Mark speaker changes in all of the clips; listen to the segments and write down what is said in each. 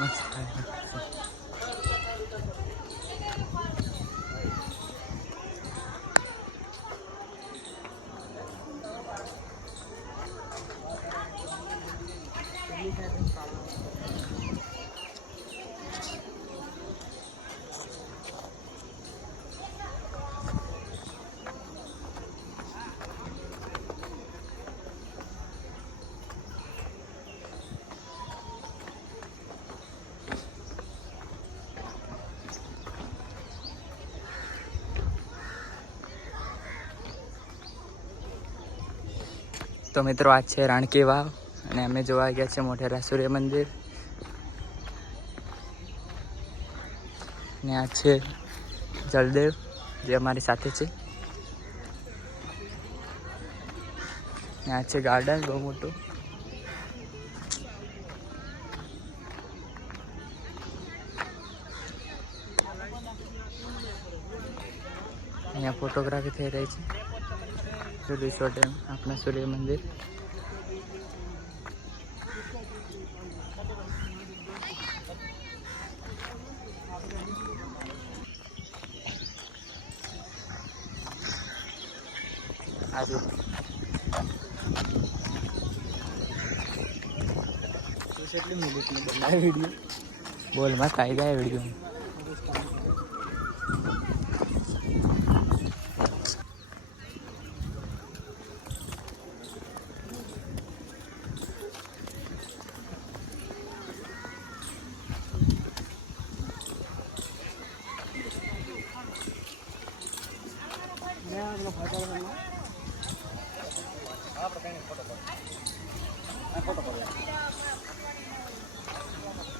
Speaker 1: મસ્ત થાય. તો મિત્રો આ છે રાણકી વાવ અને અમે જોવા ગયા છે મોઢેરા સૂર્ય મંદિર ને આ છે જલદેવ, જે અમારી સાથે છે. ને આ છે ગાર્ડન, બહુ મોટું. અહીંયા ફોટોગ્રાફી થઈ રહી છે. રિસોર્ટ ડેમ આપણા સૂર્ય મંદિર. આજુ
Speaker 2: બનાવે વીડિયો
Speaker 1: મસ્ત આવી વીડિયો.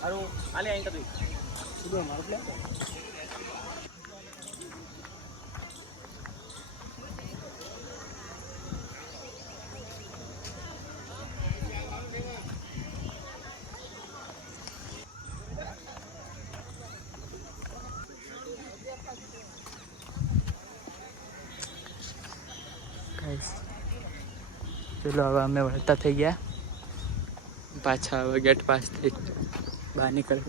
Speaker 2: હારું આલે આઈ કદું કીધું મારું પ્લેન
Speaker 1: ગાઈસ. ચલો, હવે અમે વળતા થઈ ગયા. પાછા હવે ગેટ પાસ થઈ બહાર નીકળ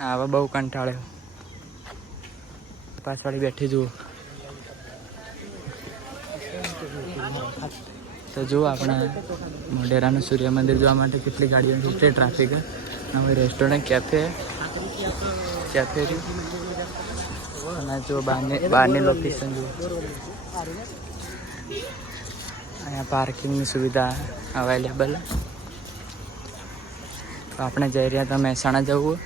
Speaker 1: આવા બહુ કંટાળ્યો. પાછવાળી બેઠી જુઓ. તો જુઓ આપણા મોઢેરાનું સૂર્ય મંદિર જોવા માટે કેટલી ગાડીઓ કેટલી ટ્રાફિક હવે રેસ્ટોરન્ટ કેફે કેફે રહ્યું અને જો બહારની બહારની લોકેશન જુઓ અહીંયા પાર્કિંગની સુવિધા અવેલેબલ તો આપણે જઈ રહ્યા હતા મહેસાણા જવું.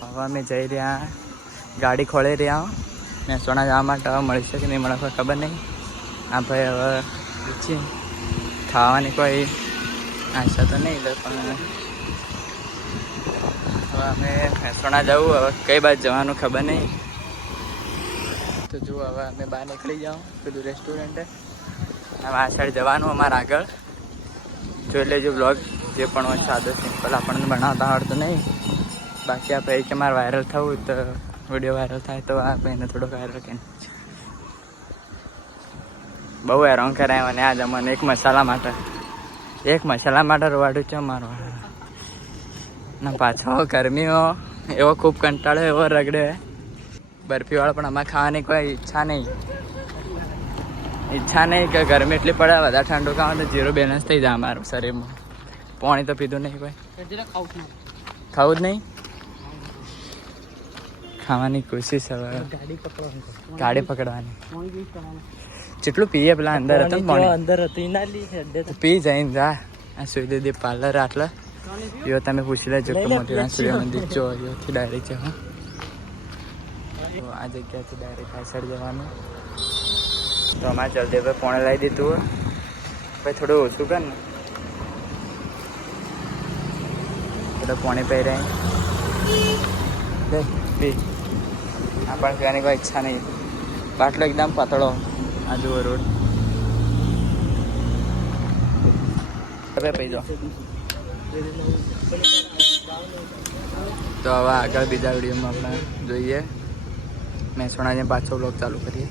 Speaker 1: હવે અમે જઈ રહ્યા, ગાડી ખોલી રહ્યા. મહેસાણા જવા માટે હવે મળી શકે નહીં મળે ખબર નહીં. આ ભાઈ હવે પૂછીએ ખાવાની કોઈ આશા તો નહીં, પણ હવે અમે મહેસાણા જવું હવે કઈ બાજુ જવાનું ખબર નહીં. તો જુઓ, હવે અમે બહાર નીકળી જાઉં, પેલું રેસ્ટોરન્ટે હવે આ સાઈડ જવાનું અમારે આગળ. જોઈ લેજો બ્લોગ જે પણ હોય સાદો સિમ્પલ આપણને બનાવતા આવડતું નહીં. બાકી આ ભાઈ કે મારે વાયરલ થવું તો વીડિયો વાયરલ થાય, તો આ ભાઈને થોડોક વાયરલ કરી બહુ હેરાન કરાય મને આ જમાને એક મસાલા માટે. એક મસાલા માટે રોવાડું છે મારો ના પાછો ગરમીઓ એવો ખૂબ કંટાળો એવો રગડે. બરફીવાળો પણ અમારે ખાવાની કોઈ ઈચ્છા નહીં. ઈચ્છા નહીં કે ગરમી એટલી પડે વધારે ઠંડુ ખાવાનું તો જીરો બેલેન્સ થઈ જાય અમારું શરીરમાં. પાણી તો પીધું નહીં કોઈ.
Speaker 2: ખાવું
Speaker 1: જ નહીં. ખાવાની કોશિશ હવે.
Speaker 2: ગાડી પકડવાની
Speaker 1: જેટલું પીએ પેલા અંદર હતું
Speaker 2: અંદર હતી
Speaker 1: પી જઈને જા. આ સુઈ દીધી પાર્લર આટલા. એવો તમે પૂછી લેજો કે
Speaker 2: મોટી
Speaker 1: સૂર્ય મંદિર જો યોથી ડાયરેક્ટ છે હા. તો આ જગ્યાથી ડાયરેક્ટ આ જવાનું. તો અમારે જલ્દી ભાઈ પોણે લાવી દીધું ભાઈ થોડું ઓછું કર ને. થોડું પોણી પહેરાય પી આ પણ પીવાની કોઈ ઈચ્છા નહીં. બાટલો એકદમ પાતળો આ જુઓ રોડ. હવે જાઓ તો હવે આગળ બીજા વિડીયોમાં આપણે જોઈએ. મહેસાણા પાછો બ્લોગ ચાલુ કરીએ.